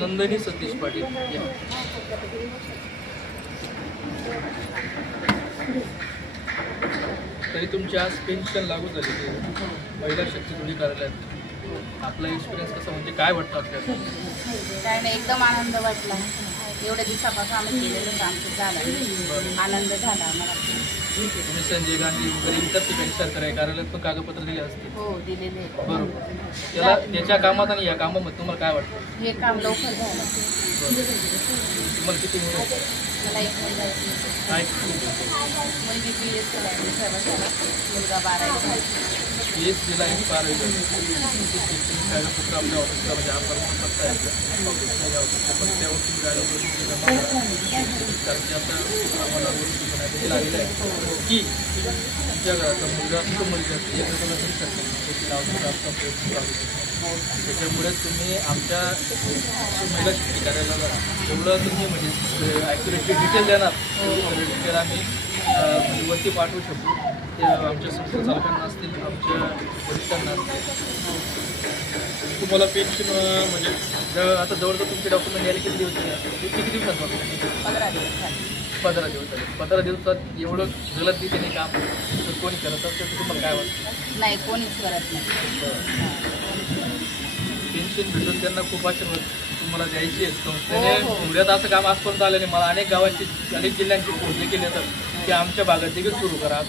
नंदनी सतीश पाटील तरी तुमची आज पेन्शन लागू झाली महिला शक्ती दोन्ही कार्यालयात आपला एक्सपिरियन्स कसा म्हणजे काय वाटतं आपल्याला? काय नाही, एकदम आनंद वाटला. एवढ्या दिवसापासून आम्ही केलेलं काम झालं, आनंद झाला आम्हाला. तुम्ही संजय गांधी वगैरे इतर ठिकाणी सरकारी कार्यालयात पण कागदपत्र दिले असतील? हो, दिलेले. बरोबर. त्याच्या कामात आणि या कामामध्ये तुम्हाला काय वाटतं? हे काम लवकर झालं. तुम्हाला किती मुलं? मला एक मुलगा आहे. मुलगी BS मुलगा 12वी. BS ला 12वी कागदपत्र आपल्या ऑफिसला म्हणजे हा पत्ता आहे ऑफिसला या ऑफिसच्या पत्त्यावर तुम्ही कागदपत्र जमा करा. कारण की आता आम्हाला वरून लागलेलं आहे की तुमच्या घराचा मुलगा असतो मुलगा असतो एकमेकांना तरी लावण्याचा प्रयत्न चालू. त्याच्यामुळे तुम्ही आमच्या महिला शक्ती कार्यालयाला एवढं तुम्ही म्हणजे ॲक्युरेटली डिटेल देणार डिटेल आम्ही म्हणजे वरती पाठवू शकतो. ते आमच्या संस्था चालकांना असतील, आमच्या वरिष्ठांना असतील. तुम्हाला पेन्शन म्हणजे आता जवळजवळ तुमचे डॉक्युमेंट यायला किती दिवस झाले? किती दिवसात वाटतं? 15 दिवस झाले. 15 दिवस झाले. 15 दिवसात एवढं जलद रीतीने काम जर कोणी करत असेल तर तुम्हाला काय वाटतं? नाही, कोणीच करत नाही. पेन्शन भेटून त्यांना खूप आशीर्वाद तुम्हाला द्यायची आहे. संस्थेने पुण्यात असं काम आजपर्यंत आलं नाही. मला अनेक गावांची अनेक जिल्ह्यांची फोन देखील येतात की आमच्या भागात देखील सुरू करा,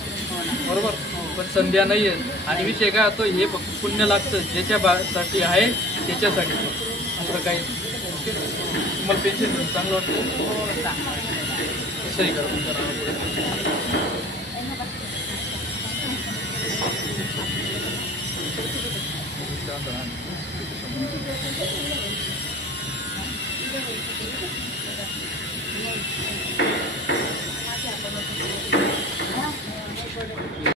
बरोबर. पण संध्या नाही आहे. आणि विषय काय होतो, हे फक्त पुण्य लागतं ज्याच्या साठी आहे त्याच्यासाठी. दुसरं काही तुम्हाला पेन्शन घेऊन चांगलं वाटतं? सही करा तुमच्या नावापुढे.